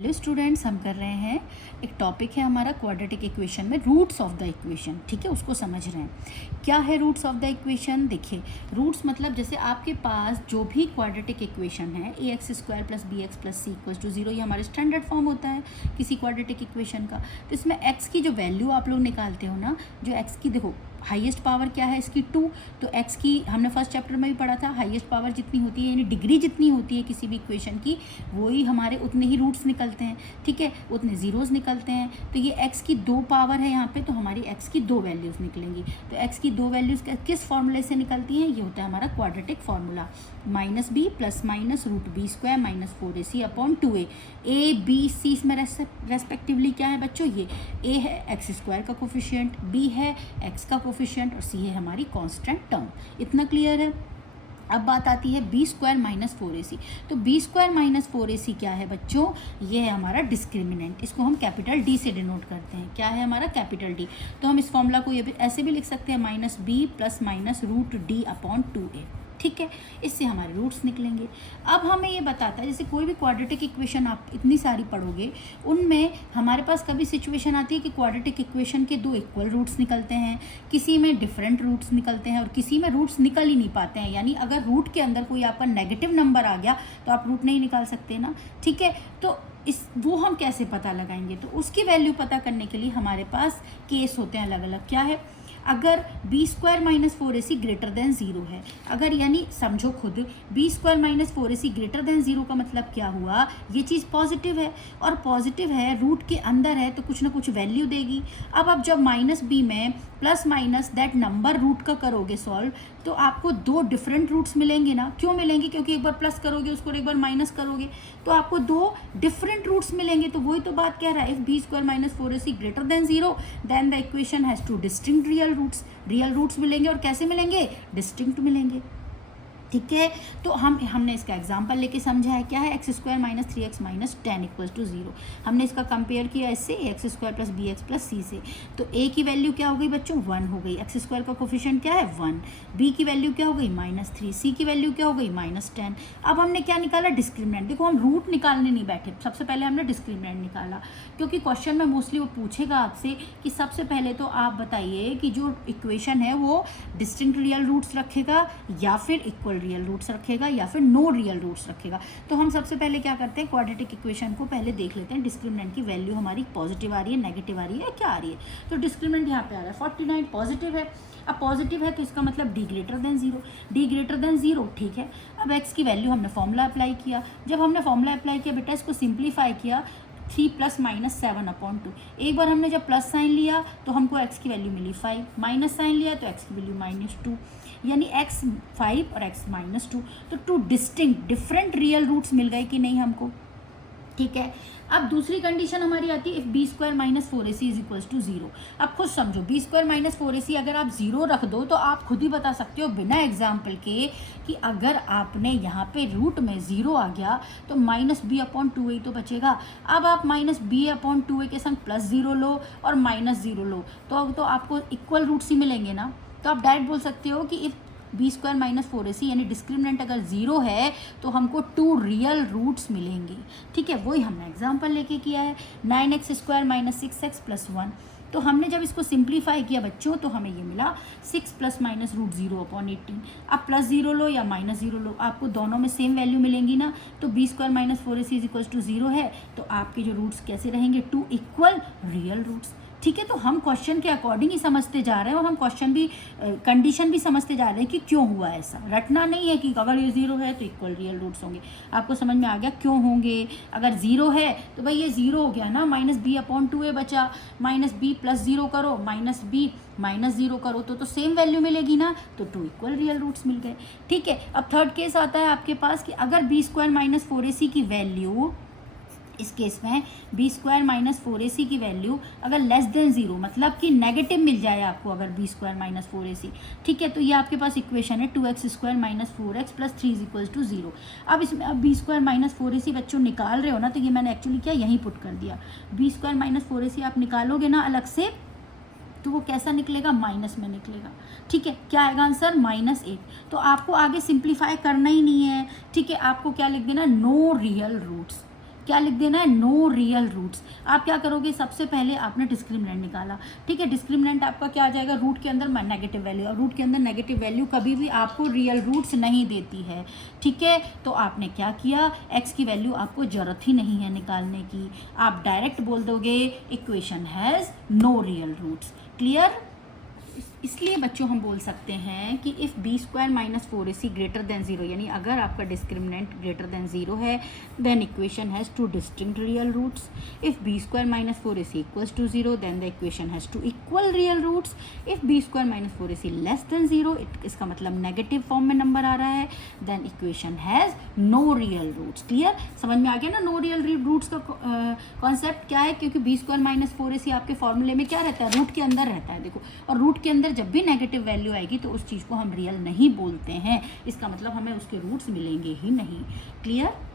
Hello students, हम कर रहे हैं एक टॉपिक है हमारा क्वाड्रेटिक इक्वेशन में रूट्स ऑफ द इक्वेशन। ठीक है, उसको समझ रहे हैं। क्या है रूट्स ऑफ द इक्वेशन? देखिए, रूट्स मतलब जैसे आपके पास जो भी क्वाड्रेटिक इक्वेशन है ax² + bx + c = 0, ये हमारे स्टैंडर्ड फॉर्म होता है किसी क्वाड्रेटिक इक्वेशन का। तो इसमें x की जो वैल्यू आप लोग निकालते हो ना, जो x की देखो हाईएस्ट पावर क्या है इसकी 2, तो x की हमने फर्स्ट चैप्टर में भी पढ़ा था, हाईएस्ट पावर जितनी होती है यानी डिग्री जितनी होती है किसी भी इक्वेशन की, वही हमारे उतने ही रूट्स निकलते हैं। ठीक है, उतने ज़ीरोज़ निकलते हैं। तो ये x की 2 पावर है यहाँ पे, तो हमारी x की 2 वैल्यूज़ निकलेंगी। तो x की 2 वैल्यूज़ किस फॉर्मूले से निकलती हैं? ये होता है हमारा quadratic formula, -b + -√b² - 4ac/2a। a b c इसमें रेस्पेक्टिवली क्या है बच्चों? ये a है x² का कोफिशिएंट, b है x का कोफिशिएंट और c है हमारी कांस्टेंट टर्म। इतना क्लियर है? अब बात आती है b² - 4ac। तो b² - 4ac क्या है बच्चों? ये है हमारा डिस्क्रिमिनेंट। इसको हम कैपिटल D से डिनोट करते हैं। क्या है हमारा? Capital D। तो हम इस फॉर्मूला को ये भी ऐसे भी लिख सकते हैं, -b + -√d/2a। ठीक है, इससे हमारे रूट्स निकलेंगे। अब हमें ये बताता है, जैसे कोई भी क्वाड्रेटिक इक्वेशन आप इतनी सारी पढ़ोगे, उनमें हमारे पास कभी सिचुएशन आती है कि क्वाड्रेटिक इक्वेशन के 2 इक्वल रूट्स निकलते हैं, किसी में डिफरेंट रूट्स निकलते हैं और किसी में रूट्स निकल ही नहीं पाते हैं। यानी अगर रूट के अंदर कोई आपका नेगेटिव नंबर आ गया तो आप रूट नहीं निकाल सकते ना। ठीक है, तो वो हम कैसे पता लगाएंगे? तो उसकी वैल्यू पता करने के लिए हमारे पास केस होते हैं अलग अलग। क्या है? अगर b² - 4ac > 0 है, अगर यानी समझो खुद, b² - 4ac > 0 का मतलब क्या हुआ? ये चीज़ पॉजिटिव है, और पॉजिटिव है, रूट के अंदर है, तो कुछ ना कुछ वैल्यू देगी। अब जब -b में plus minus that number root का करोगे सॉल्व, तो आपको 2 डिफरेंट रूट्स मिलेंगे ना। क्यों मिलेंगे? क्योंकि एक बार प्लस करोगे उसको, एक बार माइनस करोगे, तो आपको 2 डिफरेंट रूट्स मिलेंगे। तो वही तो बात कह रहा है, if b² - 4ac > 0 then the equation has 2 distinct real roots मिलेंगे। और कैसे मिलेंगे? डिस्टिंक्ट मिलेंगे। ठीक है, तो हमने इसका एग्जांपल लेके समझा है। क्या है? x² - 3x - 10 = 0। हमने इसका कंपेयर किया इससे ax² + bx + c से। तो a की वैल्यू क्या हो गई बच्चों? 1 हो गई। x² का कोफिशिएंट क्या है? 1। b की वैल्यू क्या हो गई? -3। c की वैल्यू क्या हो गई? -10। अब हमने क्या निकाला? डिस्क्रिमिनेंट। देखो, हम रूट निकालने नहीं बैठे, सबसे पहले हमने डिस्क्रिमिनेंट निकाला, क्योंकि क्वेश्चन में मोस्टली वो पूछेगा आपसे कि सबसे पहले तो आप बताइए कि जो इक्वेशन है वो डिस्टिंक्ट रियल रूट्स रखेगा या फिर इक्वल रियल रूट्स रखेगा या फिर नो रियल रूट्स रखेगा। तो हम सबसे पहले क्या करते हैं, क्वाड्रेटिक इक्वेशन को पहले देख लेते हैं, डिस्क्रिमिनेंट की वैल्यू हमारी पॉजिटिव आ रही है, नेगेटिव आ रही है, क्या आ रही है। तो डिस्क्रिमिनेंट यहाँ पे आ रहा है 49, पॉजिटिव है। अब पॉजिटिव है तो इसका मतलब d > 0, ठीक है। अब x की वैल्यू हमने फॉर्मूला अप्लाई किया। जब हमने फॉर्मूला अप्लाई किया बेटा, इसको सिंप्लीफाई किया, 3 ± 7/2। एक बार हमने जब प्लस साइन लिया तो हमको x की वैल्यू मिली 5, माइनस साइन लिया तो x की वैल्यू -2, यानी x 5 और x -2। तो 2 डिफरेंट रियल रूट्स मिल गए कि नहीं हमको? ठीक है। अब दूसरी कंडीशन हमारी आती है, इफ b² - 4ac = 0। अब खुद समझो, b² - 4ac अगर आप 0 रख दो तो आप खुद ही बता सकते हो बिना एग्जाम्पल के कि अगर आपने यहाँ पे रूट में 0 आ गया तो -b/2a तो बचेगा। अब आप -b/2a के संग +0 लो और -0 लो, तो आपको इक्वल रूट्स ही मिलेंगे ना। तो आप डायरेक्ट बोल सकते हो कि इफ b² - 4ac यानी डिस्क्रिमिनेंट अगर 0 है तो हमको 2 रियल रूट्स मिलेंगे। ठीक है, वही हमने एग्जांपल लेके किया है, 9x² - 6x + 1। तो हमने जब इसको सिंप्लीफाई किया बच्चों तो हमें ये मिला 6 ± √0/18। अब +0 लो या -0 लो, आपको दोनों में सेम वैल्यू मिलेंगी ना। तो b² - 4ac = 0 है, तो आपके जो रूट्स कैसे रहेंगे? 2 इक्वल रियल रूट्स। ठीक है, तो हम क्वेश्चन के अकॉर्डिंग ही समझते जा रहे हैं और हम क्वेश्चन भी कंडीशन भी समझते जा रहे हैं कि क्यों हुआ ऐसा। रटना नहीं है कि अगर ये 0 है तो इक्वल रियल रूट्स होंगे। आपको समझ में आ गया क्यों होंगे? अगर 0 है तो भाई ये 0 हो गया ना, -b/2a बचा, -b + 0 करो, -b -0 करो तो सेम वैल्यू मिलेगी ना। तो 2 इक्वल रियल रूट्स मिल गए। ठीक है, अब थर्ड केस आता है आपके पास कि अगर b² - 4ac की वैल्यू, इस केस में b² - 4ac की वैल्यू अगर <0 मतलब कि नेगेटिव मिल जाए आपको, अगर b² - 4ac, ठीक है, तो ये आपके पास इक्वेशन है 2x² - 4x + 3 = 0। अब इसमें अब b² - 4ac बच्चों निकाल रहे हो ना, तो ये मैंने एक्चुअली क्या यहीं पुट कर दिया। b² - 4ac आप निकालोगे ना अलग से, तो वो कैसा निकलेगा? माइनस में निकलेगा। ठीक है, क्या आएगा आंसर? -8। तो आपको आगे सिंप्लीफाई करना ही नहीं है। ठीक है, आपको क्या लिख देना? No real roots. क्या लिख देना है, नो रियल रूट्स। आप क्या करोगे, सबसे पहले आपने डिस्क्रिमिनेंट निकाला, ठीक है, डिस्क्रिमिनेंट आपका क्या आ जाएगा, रूट के अंदर नेगेटिव वैल्यू, और रूट के अंदर नेगेटिव वैल्यू कभी भी आपको रियल रूट्स नहीं देती है, ठीक है। तो आपने क्या किया, एक्स की वैल्यू आपको ज़रूरत ही नहीं है निकालने की, आप डायरेक्ट बोल दोगे equation has no real roots. Clear. इसलिए बच्चों हम बोल सकते हैं कि if B square minus 4ac greater than 0, यानी अगर आपका डिस्क्रिमिनेंट ग्रेटर देन 0 है, then equation has two distinct real roots. If B square minus 4ac equals to 0, then the equation has two equal real roots. If B square minus 4ac less than 0, इसका मतलब negative form में number आ रहा है, then equation has no real roots. Clear, समझ में आ गया ना नो रियल रूट्स का कॉन्सेप्ट क्या है, क्योंकि बी स्क्वायर माइनस 4ac आपके फॉर्मूले में क्या रहता है, रूट के अंदर रहता है, देखो, और रूट के अंदर जब भी नेगेटिव वैल्यू आएगी तो उस चीज़ को हम रियल नहीं बोलते हैं, इसका मतलब हमें उसके रूट्स मिलेंगे ही नहीं। क्लियर।